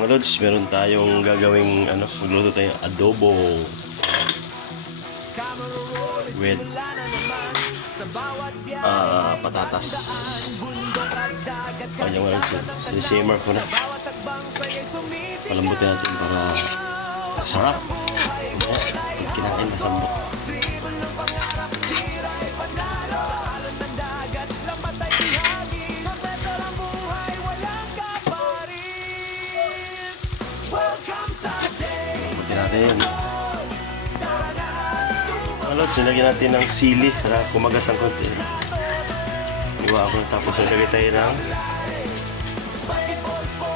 Mga lods, meron tayong gagawing magluto tayong adobo with patatas. Kanyang mga lods, sinisimmer ko na. Palambutin natin para sarap. Pag kinain, masambot. Natin. Lods, nilagyan natin ng sili para kumagat ng konti. Iwa ako, tapos nilagay tayo ng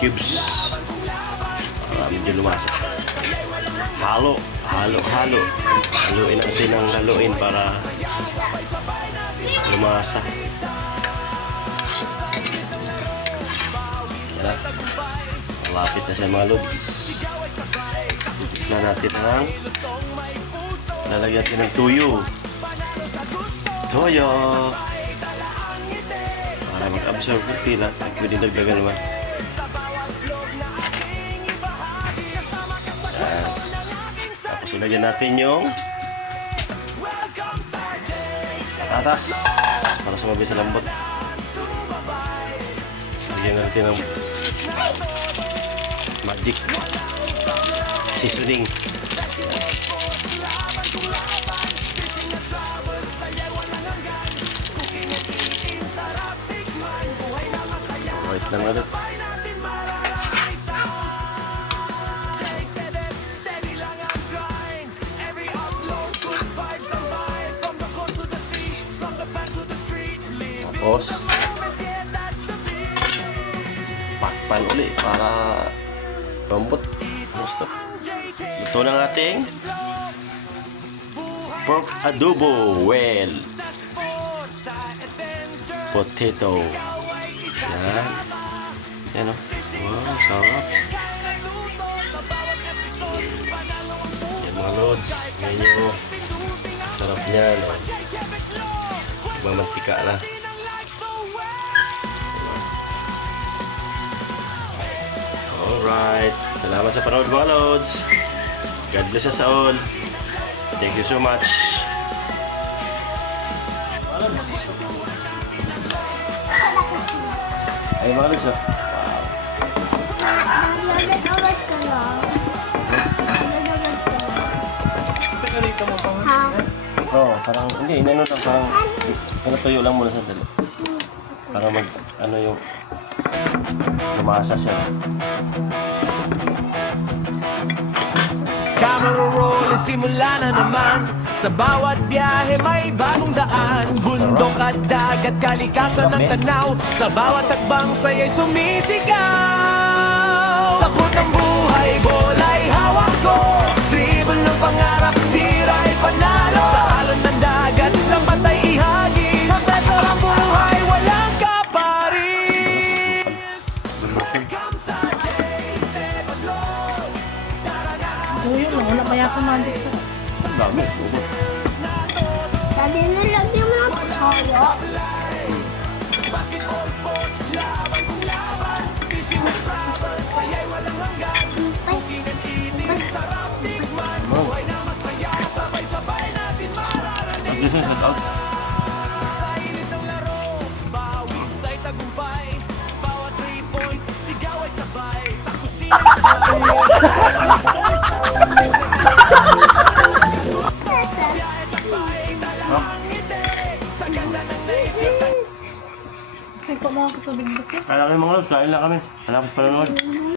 cubes para medyo lumasa. Halo. Haluin natin ng haluin para lumasa. Yan. Malapit na siya mga lods. Natin ang lalagyan natin ng toyo para mag-absorb ng pila. Pwede dagdagan naman. Tapos ilagyan natin yung patatas para sumabi sa lambot. Lagyan natin ng magic seasoning. Wait lang ulit. Tapos pakpan ulit para lambot. Gusto. Ito ng ating pork adobo with potato. Yan. Yan o. Wow, sarap. Yan mga lods. Medyo sarap niyan. Mamantika na. Alright. Salamat sa panood mga lods. God bless us all. Thank you so much. Lods. Ay mga lods oh. Wow. Parang hindi, inano lang, parang tuyo lang muna sandali. Para mag, yung lumasa siya. Camera roll, simula na naman. Sa bawat biyahe may bagong daan. Bundok at dagat, kalikasan ng tanaw. Sa bawat takbang saya'y sumisigaw. Sakot ng buhay, bola'y hawak ko. Dribble ng pangarap, tira'y panalo. Sa alon ng dagat, lambat ay ihagis. Sa preso ng buhay, walang kaparis. Welcome sa J7 Low. Uy, wala kaya kumandik sa... Ang dami. Sabi na lagyan mo ng kaya. Basketball sports, laban kung laban. Fishing and travel, saya'y walang hanggan. Cooking and eating, sarap tikman. Buhay na masaya, sabay-sabay natin mararating. Sa init ng laro, bawis ay tagumpay. Bawat 3 points, sigaw ay sabay. Sa kusina Kasi ko mga katubig kasi. Kaya kami mga lods, kain lang kami. Hanapos pa nanood.